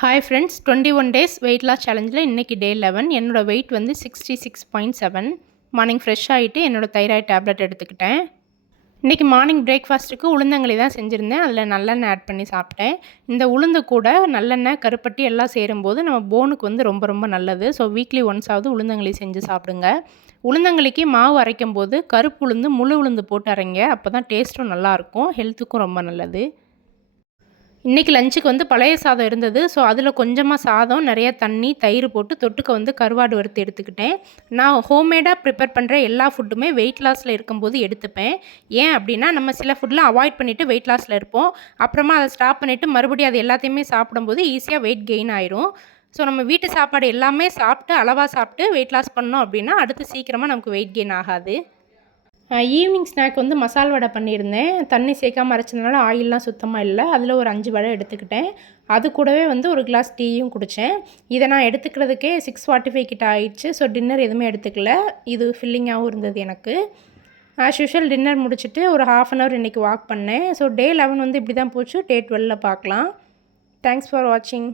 Hi friends, 21 days weight loss சேலஞ்சில் இன்றைக்கி day 11. என்னோடய வெயிட் வந்து 66.7. மார்னிங் ஃப்ரெஷ் ஆகிட்டு என்னோடய தைராய்டு டேப்லெட் எடுத்துக்கிட்டேன். இன்றைக்கி மார்னிங் பிரேக்ஃபாஸ்ட்டுக்கு உளுந்தங்களி தான் செஞ்சுருந்தேன். அதில் நல்லெண்ணெய் ஆட் பண்ணி சாப்பிட்டேன். இந்த உளுந்து கூட நல்லெண்ணெய், கருப்பட்டி எல்லாம் சேரும்போது நம்ம போனுக்கு வந்து ரொம்ப ரொம்ப நல்லது. ஸோ வீக்லி ஒன்ஸாவது உளுந்தங்களி செஞ்சு சாப்பிடுங்க. உளுந்தங்களிக்கு மாவு அரைக்கும் போது கருப்பு உளுந்து, முழு உளுந்து போட்டு அரைங்க. அப்போ தான் டேஸ்ட்டும் நல்லாயிருக்கும், ஹெல்த்துக்கும் ரொம்ப நல்லது. இன்றைக்கி லஞ்சுக்கு வந்து பழைய சாதம் இருந்தது. ஸோ அதில் கொஞ்சமாக சாதம், நிறைய தண்ணி, தயிர் போட்டு தொட்டுக்க வந்து கருவாடு வறுத்து எடுத்துக்கிட்டேன். நான் ஹோம்மேடாக ப்ரிப்பேர் பண்ணுற எல்லா ஃபுட்டுமே வெயிட் லாஸில் இருக்கும்போது எடுத்துப்பேன். ஏன் அப்படின்னா, நம்ம சில ஃபுட்லாம் அவாய்ட் பண்ணிவிட்டு வெயிட் லாஸில் இருப்போம். அப்புறமா அதை ஸ்டாப் பண்ணிவிட்டு மறுபடியும் அது எல்லாத்தையுமே சாப்பிடும்போது ஈஸியாக வெயிட் கெயின் ஆயிரும். ஸோ நம்ம வீட்டு சாப்பாடு எல்லாமே சாப்பிட்டு, அளவாக சாப்பிட்டு வெயிட் லாஸ் பண்ணோம் அப்படின்னா அடுத்து சீக்கிரமாக நமக்கு வெயிட் கெயின் ஆகாது. ஈவினிங் ஸ்நாக் வந்து மசால் வடை பண்ணியிருந்தேன். தண்ணி சேர்க்காம அரைச்சதுனால ஆயிலெலாம் சுத்தமாக இல்லை. அதில் ஒரு 5 வடை எடுத்துக்கிட்டேன். அது கூடவே வந்து ஒரு கிளாஸ் டீயும் குடித்தேன். இதை நான் எடுத்துக்கிறதுக்கே 6:45 கிட்ட ஆயிடுச்சு. ஸோ டின்னர் எதுவுமே எடுத்துக்கல. இது ஃபில்லிங்காகவும் இருந்தது எனக்கு. ஆஸ் யூஷுவல் டின்னர் முடிச்சுட்டு ஒரு 1/2 அன் ஹவர் இன்றைக்கி வாக் பண்ணேன். ஸோ டே 11 வந்து இப்படி தான் போச்சு. டே 12 பார்க்கலாம். தேங்க்ஸ் ஃபார் வாட்சிங்.